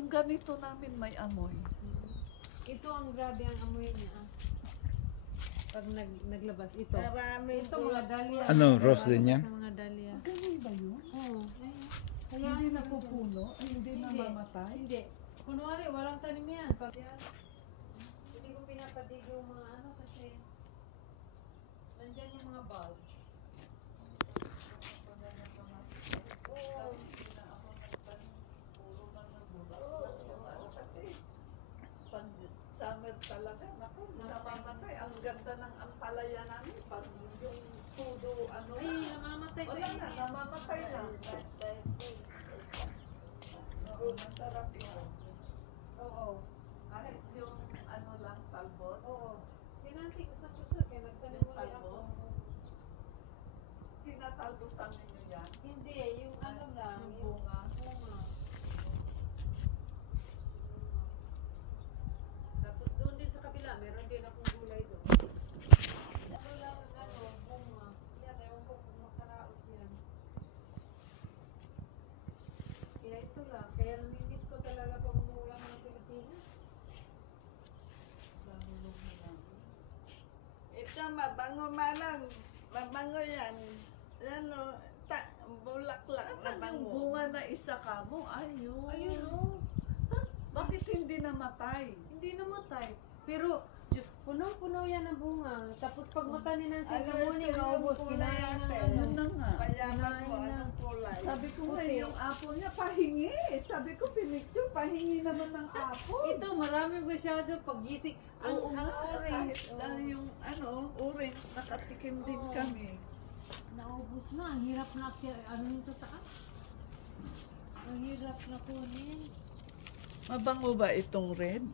Yung ganito namin may amoy. Ito ang grabe ang amoy niya. Pag naglabas ito. Marami Ito mga dahlia. Ano, rose din yan? Mga dahlia. Ganun ba yun? Oo. Kaya Hindi napupuno? Ay, hindi namamatay? Hindi. Kunwari, walang tanim yan. Pag yan, hindi ko pinapadig yung mga ano kasi nandyan yung mga bulb. Pag summer talaga, naku, namamatay. Ang ganda ng ampalaya namin. Pag yung tudo, ano Ay, na. namamatay sa Wala na, inyo. namamatay na. Oo, masarap yun. Oo. Kahit yung ano lang, talbos. Oo. Si Nancy, gusto kaya nagtanim Yung ulit ako. talbos. Tinatalbosan ninyo yan. Hindi, yung ano lang. Yung bunga. Bunga. Tapos doon din sa kabila, meron din akong gulay doon. Ano lang, ano, bunga. Yan, ewan ko kung makaraos yan. Kaya ito lang. Kaya namimiss ko talaga pag umuwi ang mga Pilipinas. Nahulog na lang. Ito mabango manang. Mabango yan. Ano, bulaklak na Asan yung bango. bunga na isa ka mo? Ayun. Ayun, oh. Bakit hindi namatay? Hindi namatay. Pero, Diyos, puno-puno yan ng bunga. Tapos pag mata ni Nancy, Ano kamuni, ito yung maubos, kulay kinain ng natin? ano. Yun na nga. Payaman mo, Kinain na. anong kulay? Sabi ko nga Puti. yung apple niya, pahingi. Sabi ko, pinicture, pahingi naman ng apple. Ito, marami masyado paggising. Ang, Oo ang nga, orange. kahit na yung ano, orange, nakatikim din Oo. kami. Naubos na. Ang hirap na, ano yung sa taas. Ang hirap na kunin. Mabango ba itong red?